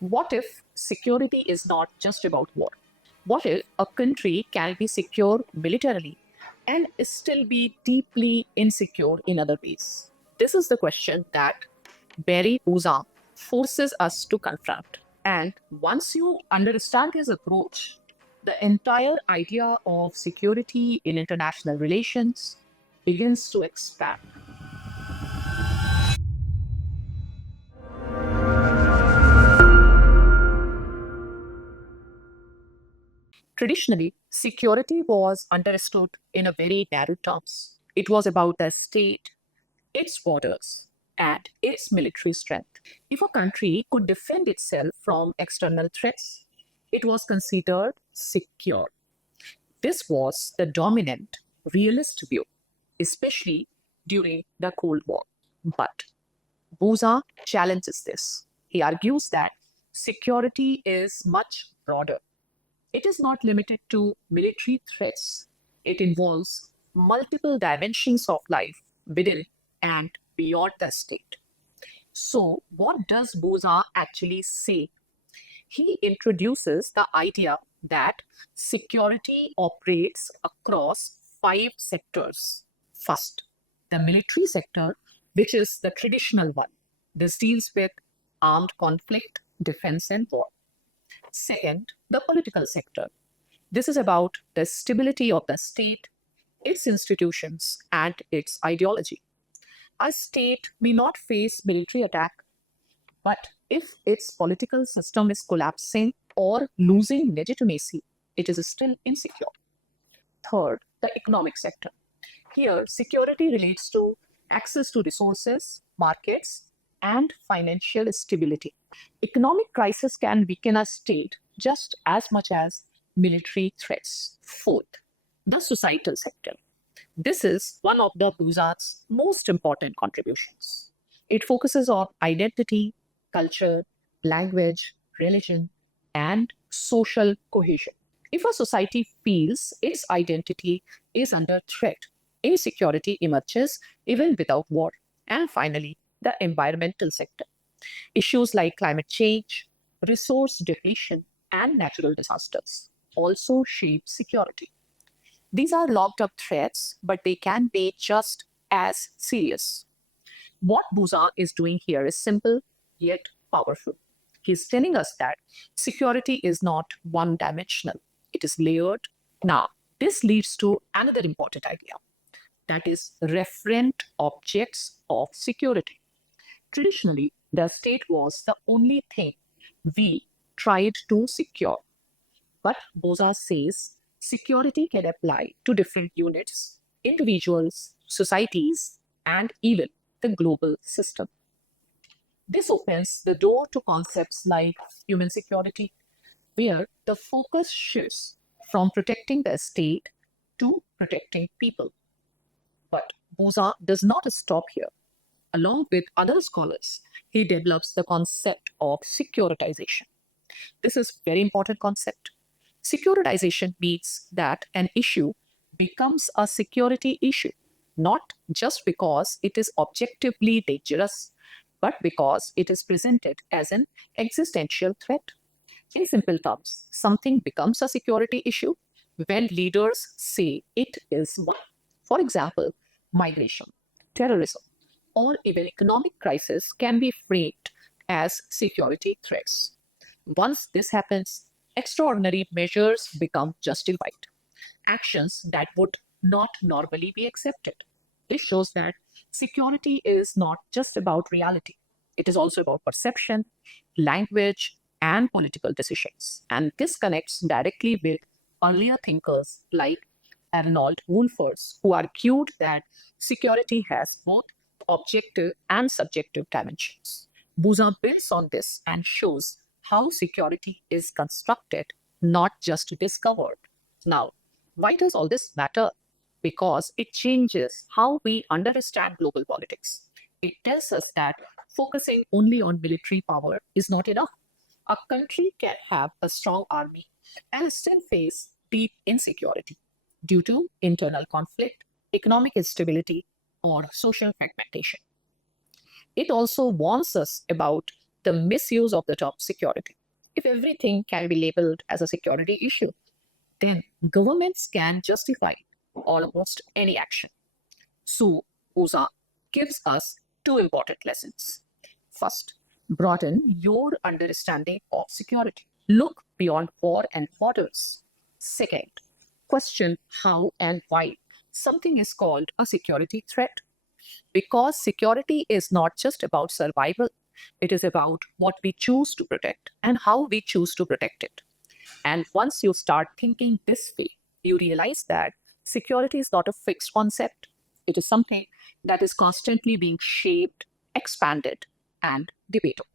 What if security is not just about war? What if a country can be secure militarily and still be deeply insecure in other ways? This is the question that Barry Buzan forces us to confront. And once you understand his approach, the entire idea of security in international relations begins to expand. Traditionally, security was understood in a very narrow terms. It was about the state, its borders, and its military strength. If a country could defend itself from external threats, it was considered secure. This was the dominant realist view, especially during the Cold War. But Buzan challenges this. He argues that security is much broader. It is not limited to military threats. It involves multiple dimensions of life within and beyond the state. So, what does Bozar actually say? He introduces the idea that security operates across five sectors. First, the military sector, which is the traditional one. This deals with armed conflict, defense, and war. Second, the political sector. This is about the stability of the state, its institutions, and its ideology. A state may not face military attack, but if its political system is collapsing or losing legitimacy, it is still insecure. Third, the economic sector. Here, security relates to access to resources, markets, and financial stability. Economic crisis can weaken a state just as much as military threats. Fourth, the societal sector. This is one of the Buzat's most important contributions. It focuses on identity, culture, language, religion, and social cohesion. If a society feels its identity is under threat, insecurity emerges even without war. And finally, the environmental sector. Issues like climate change, resource depletion, and natural disasters also shape security. These are locked up threats, but they can be just as serious. What Buzan is doing here is simple yet powerful. He's telling us that security is not one dimensional, it is layered. Now, this leads to another important idea, that is, referent objects of security. Traditionally, the state was the only thing we tried to secure. But Boza says security can apply to different units, individuals, societies, and even the global system. This opens the door to concepts like human security, where the focus shifts from protecting the state to protecting people. But Boza does not stop here. Along with other scholars, he develops the concept of securitization. This is very important concept. Securitization means that an issue becomes a security issue, not just because it is objectively dangerous, but because it is presented as an existential threat. In simple terms, something becomes a security issue when leaders say it is one. For example, migration, terrorism, or even economic crisis can be framed as security threats. Once this happens, extraordinary measures become justified, actions that would not normally be accepted. This shows that security is not just about reality, it is also about perception, language, and political decisions. And this connects directly with earlier thinkers like Arnold Wolfers, who argued that security has both objective and subjective dimensions. Buza builds on this and shows how security is constructed, not just discovered. Now, why does all this matter? Because it changes how we understand global politics. It tells us that focusing only on military power is not enough. A country can have a strong army and still face deep insecurity due to internal conflict, economic instability, or social fragmentation. It also warns us about the misuse of the term security. If everything can be labeled as a security issue, then governments can justify almost any action. So, Buzan gives us two important lessons. First, broaden your understanding of security. Look beyond war and borders. Second, question how and why something is called a security threat. Because security is not just about survival, it is about what we choose to protect and how we choose to protect it. And once you start thinking this way, you realize that security is not a fixed concept. It is something that is constantly being shaped, expanded, and debated.